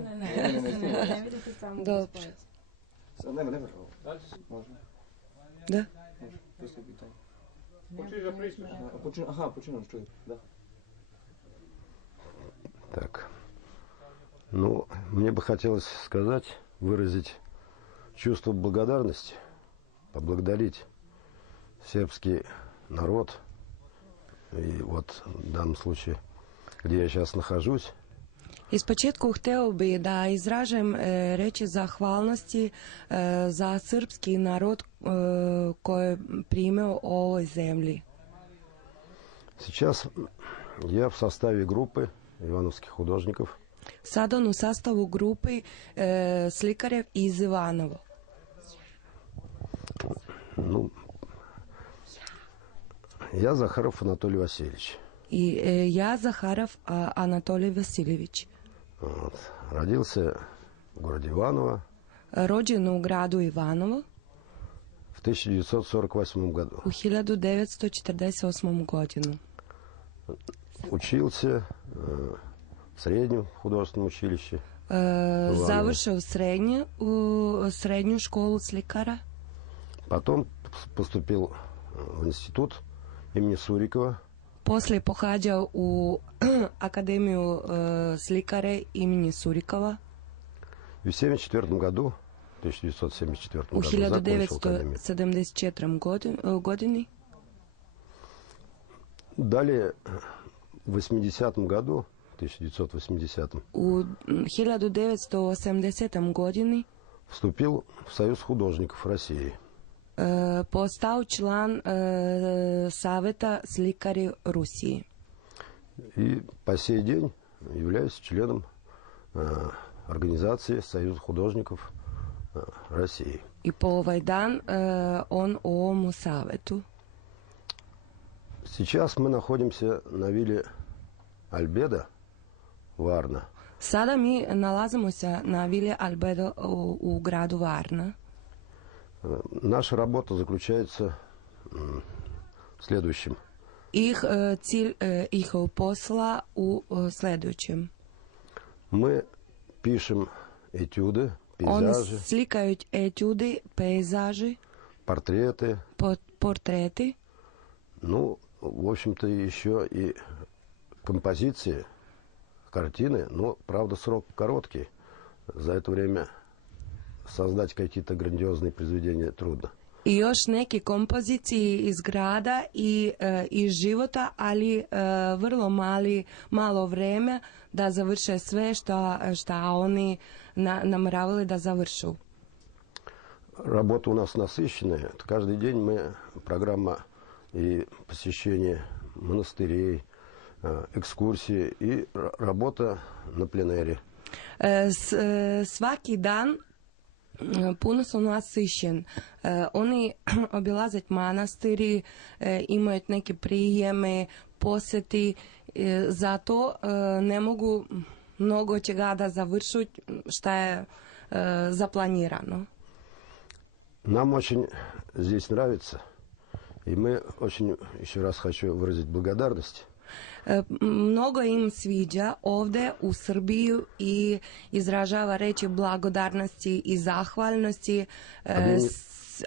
Ne snimamo. Ne vidite samo Dobro. gospodin. Nema. Može. Da. Može. Postoji pitanje. Počinje Починам čovjek. Да. Так. Ну, мне бы хотелось сказать, выразить чувство благодарности, поблагодарить сербский народ. И вот в данном случае, где я сейчас нахожусь. Ispočetku hteo bi da izražem reći zahvalnosti za srpski narod koji je primio u ovoj zemlji. Сейчас я в составе группы ивановских художников. Sad on u sastavu grupi slikarev iz Ivanovo. Ну, я Захаров Анатолий Васильевич. I ja Zaharov Anatolij Vasiljević. Вот. Родился в городе Иваново. Rođen u gradu Ivanovo в 1948 году. u 1948. godinu. Учился в среднем художественном училище. Završio srednju školu slikara. Потом поступил в институт имени Сурикова. Poslije pohađao u Akademiju slikare imeni Surikova. В 1974 году, U 1974. godini. Далее, в 80-м году, 1980-м, U 1980. godini вступил в Союз художников России. Postao član Saveta slikari Rusije. И по сей день являюсь членом организации Союза художников России. I po ovaj dan on u ovom savetu. Сейчас мы находимся на вилле Альбедо, Варна. Sada mi nalazimo se na vili Albedo u gradu Varna. Наша работа заключается в следующем. Cilj posla u sljedećem. Мы пишем этюды, Oni пейзажи, slikaju etudi, pejzaži, портреты. portreti. Ну, в общем-то, еще и композиции, картины. Но, правда, срок короткий. За это время создать какие-то грандиозные произведения трудно. I još neki kompoziciji iz grada i iz života, ali vrlo malo vreme da završe sve što oni namjeravali da završu. Работа у нас насыщенная. Каждый день мы программа и посещение монастырей, экскурсии и работа на пленэре. Svaki dan puno su nasišen. Oni obilaze manastiri, imaju neke prijeme, posjeti, zato ne mogu mnogo čega da završu što je zaplanirano. Нам очень здесь нравится, и мы очень, еще раз хочу выразить благодарность. Mnogo im sviđa ovdje u Srbiji i izražava reći blagodarnosti i zahvalnosti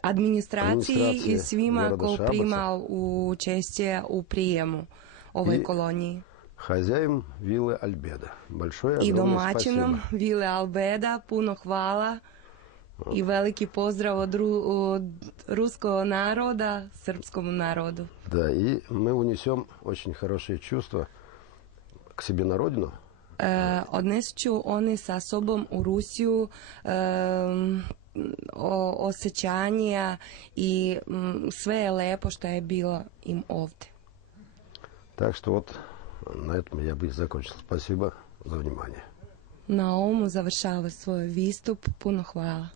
administraciji i svima ko prima učešće u prijemu ovoj koloniji. Хозяин виллы Альбедо. Большое I огромное domaćinom спасибо. Vile Albeda puno hvala i veliki pozdrav od ruskog naroda, srpskom narodu. Да, и мы унесем очень хорошие чувства к себе на родину. Odneću oni sa sobom u Rusiju osjećanja i sve je lepo što je bilo im ovdje. Так что вот на этом я бы и закончил. Спасибо за внимание. Na ovomu završava svoj vistup. Puno hvala.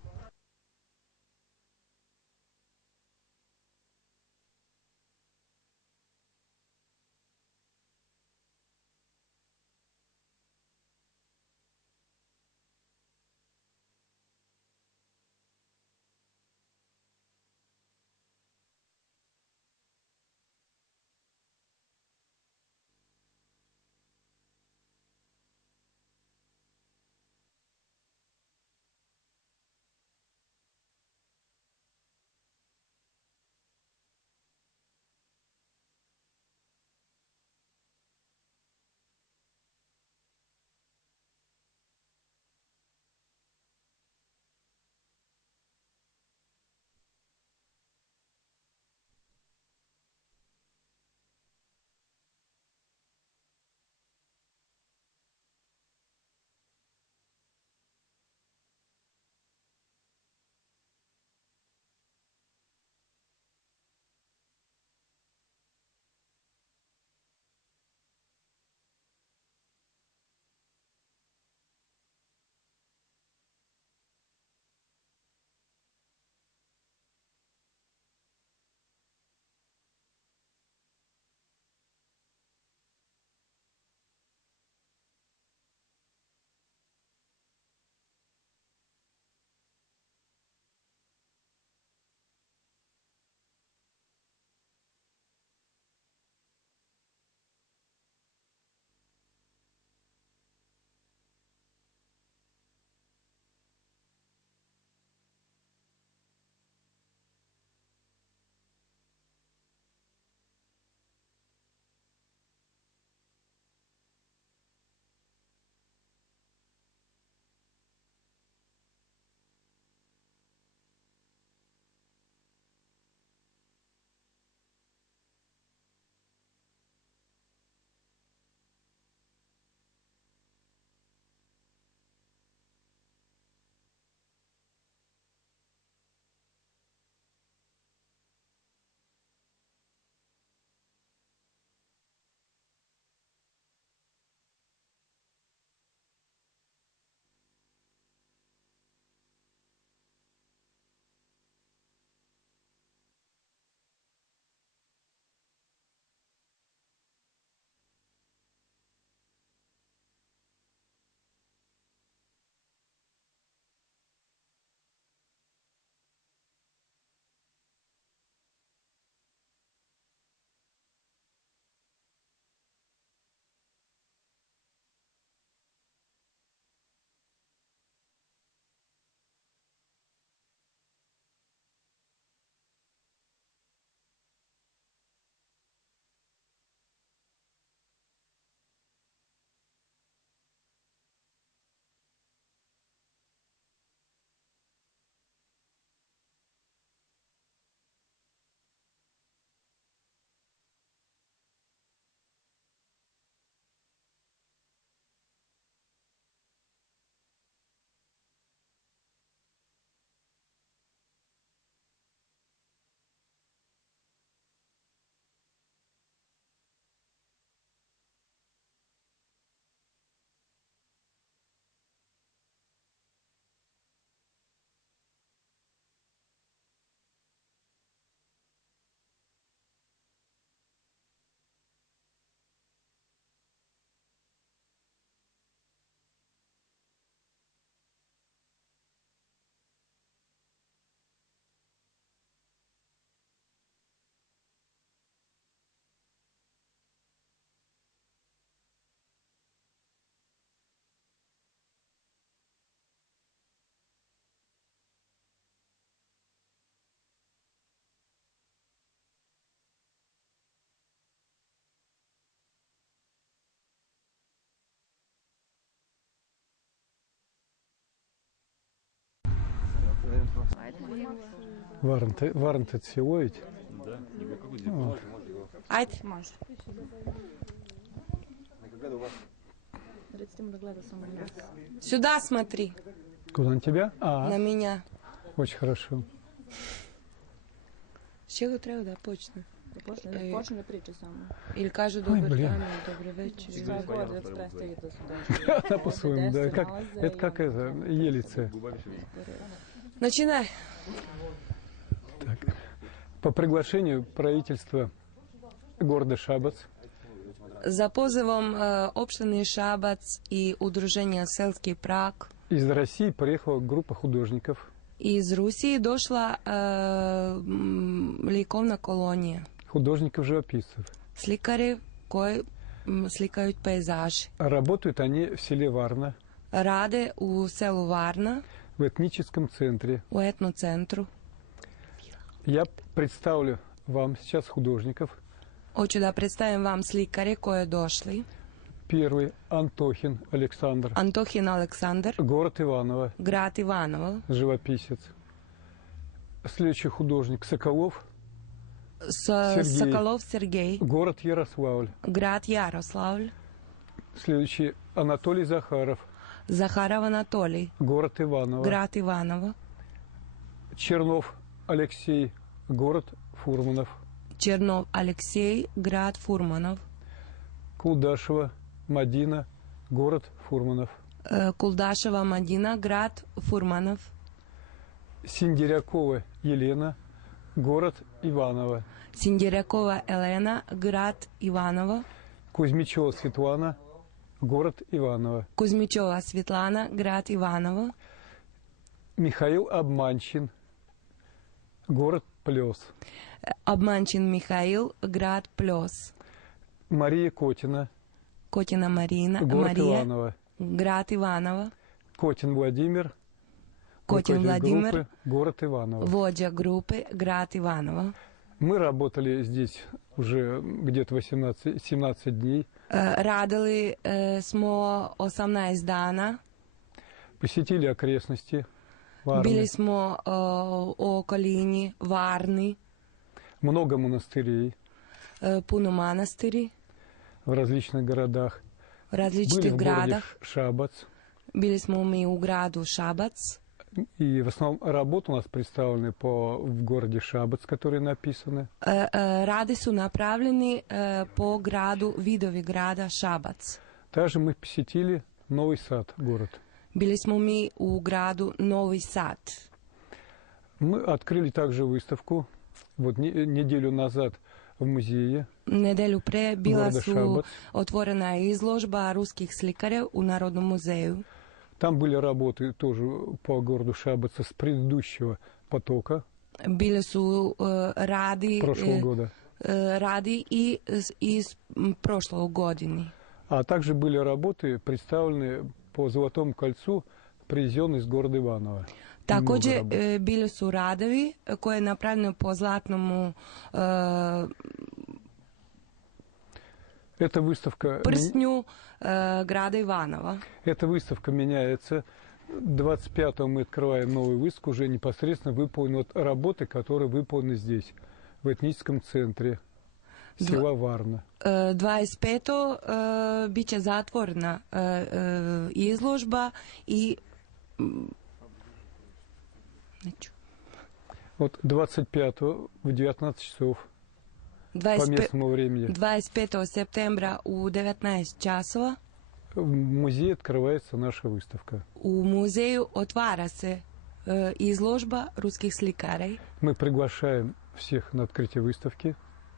Варн-то это село ведь? Ajde. Može. Recite mu da gleda samo nas. Сюда смотри, Куда, на тебя? на меня. Очень хорошо. С чего treba da počne? Počne da priča samo. Или kaže dobar блин. dan, ili dobro večer. Šta god da predstavlja da su došli. Она по-своему, да. Это как это, елица. Начинай. По приглашению правительства города Шабац За позовом общины Шабац и Удruženja Селский Праг из России приехала группа художников. из Руси дошла likovna kolonija. Художников-живописцев. Slikari koji slikaju pejzaži. Работают они в селе Варна, Rade u selu Varna, в этническом центре. u etnocentru. Я представлю вам сейчас художников. Hoću da predstavim vam slikare koje došli. Первый Антохин Александр, Antohin Aleksandar, город Иваново, grad Ivanovo. живописец. Следующий художник Соколов, Сергей. Sokolov Sergej, город Ярославль. grad Jaroslavl. Следующий Анатолий Захаров, Zaharov Anatolij, город Иваново. grad Ivanovo. Чернов Алексей, город Фурманов. Černov Aleksej, grad Furmanov. Кулдашева Мадина, город Фурманов. Kuldaševa Madina, grad Furmanov. Синдерякова Елена, город Иваново. Sindirekova Elena, grad Ivanovo. Кузьмичева Светлана, город Иваново. Kuzmičova Svetlana, grad Ivanovo. Михаил Обманчин, город Плес. Obmančin Mihail, grad Plos. Мария Котина, Kotina Marina, город Marija, Иваново. grad Ivanovo. Котин Владимир, Kotin руководитель Vladimir, группы, город Иваново. vođa grupe, grad Ivanovo. Мы работали здесь уже где-то 17 дней. Radili smo 18 dana. Посетили окрестности Варны. Bili smo u okolini Varni, Много монастырей puno manastiri в различных городах. u Были različitih в городе gradах. Шабац. Bili smo mi u gradu Šabac. И в основном работы у нас представлены в городе Шабац, которые написаны. Radi su napravljeni po gradu, vidovi grada Šabac. Также мы посетили Новый Сад, город. Bili smo mi u gradu Novi Sad. Мы открыли также выставку вот неделю назад в музее Nedelju pre bila города su Шабац. otvorena je izložba ruskih slikara u Narodnom muzeju. Там были работы тоже по городу Шабаца с предыдущего потока Bile su radi, прошлого года. radi i iz prošlog godini. А также были работы, представленные по Золотому кольцу, привезенные из города Иваново. Također Много работ. bili su radovi koje je napravljeno po zlatnomu Эта выставка, prstnju grada Ivanova. эта выставка меняется. 25-го мы открываем новую выставку, уже непосредственно выполнены вот работы, которые выполнены здесь, в этническом центре села Варна. 25. bit će zatvorena izložba i neću. Вот 25-го в 19 часов по 25. местному времени 25. septembra u 19 časova в музее открывается наша выставка. u muzeju otvara se izložba ruskih slikara. Мы приглашаем всех на открытие выставки,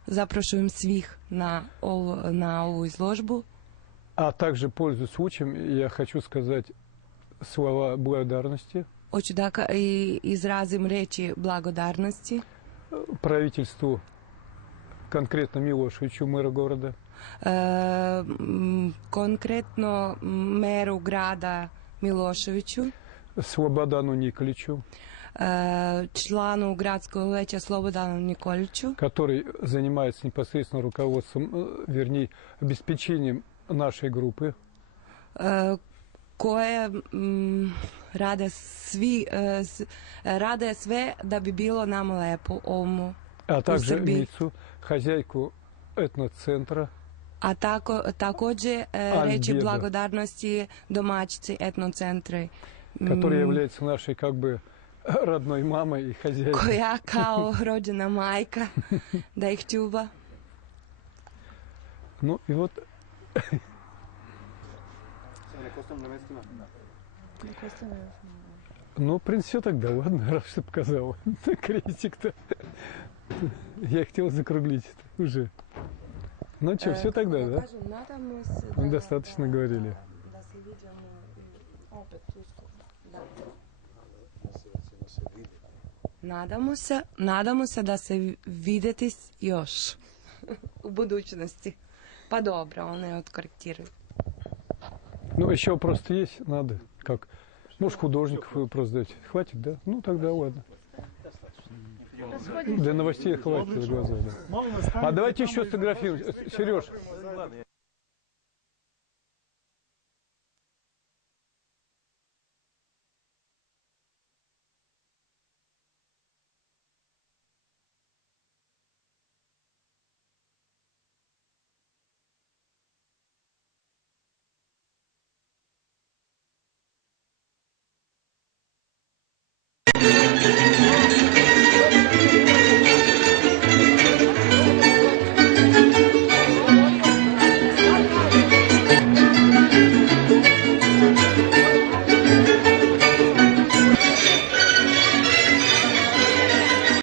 Zaprašujem svih na ovu izložbu. а также, пользуясь случаем, я хочу сказать слова благодарности Hoću da izrazim reći blagodarnosti правительству, конкретно Милошевичу, мэра города, konkretno meru grada Miloševiću, Слободану Николичу, članu gradskog veća Slobodanu Nikoliću, который занимается непосредственно руководством, вернее, обеспечением нашей группы, koje rade svi, rade sve da bi bilo nam lepo ovom А u также Srbiji. Ницу, хозяйку этноцентра, A također reći Альбедо. blagodarnosti domaćici etnocentre которая является нашей как бы родной мамой и хозяйкой. koja kao rođena majka da ih čuva. Ну и вот Nek ostanu na mestima. Nek ostane još malo. Ну, в принципе, все тогда, ладно, раз что показал. Крестик-то. Я хотел закруглить это уже. Ну что, все тогда, да? Мы достаточно говорили. Nadamo se da se vidjeti još u budućnosti. Pa dobro, one odkorektiraju. Ну, еще вопрос-то есть, надо. Как? Может, художников вопрос дать. Хватит, да? Ну, тогда ладно. Для новостей хватит глаза, да. А давайте еще сфотографируем. Сереж,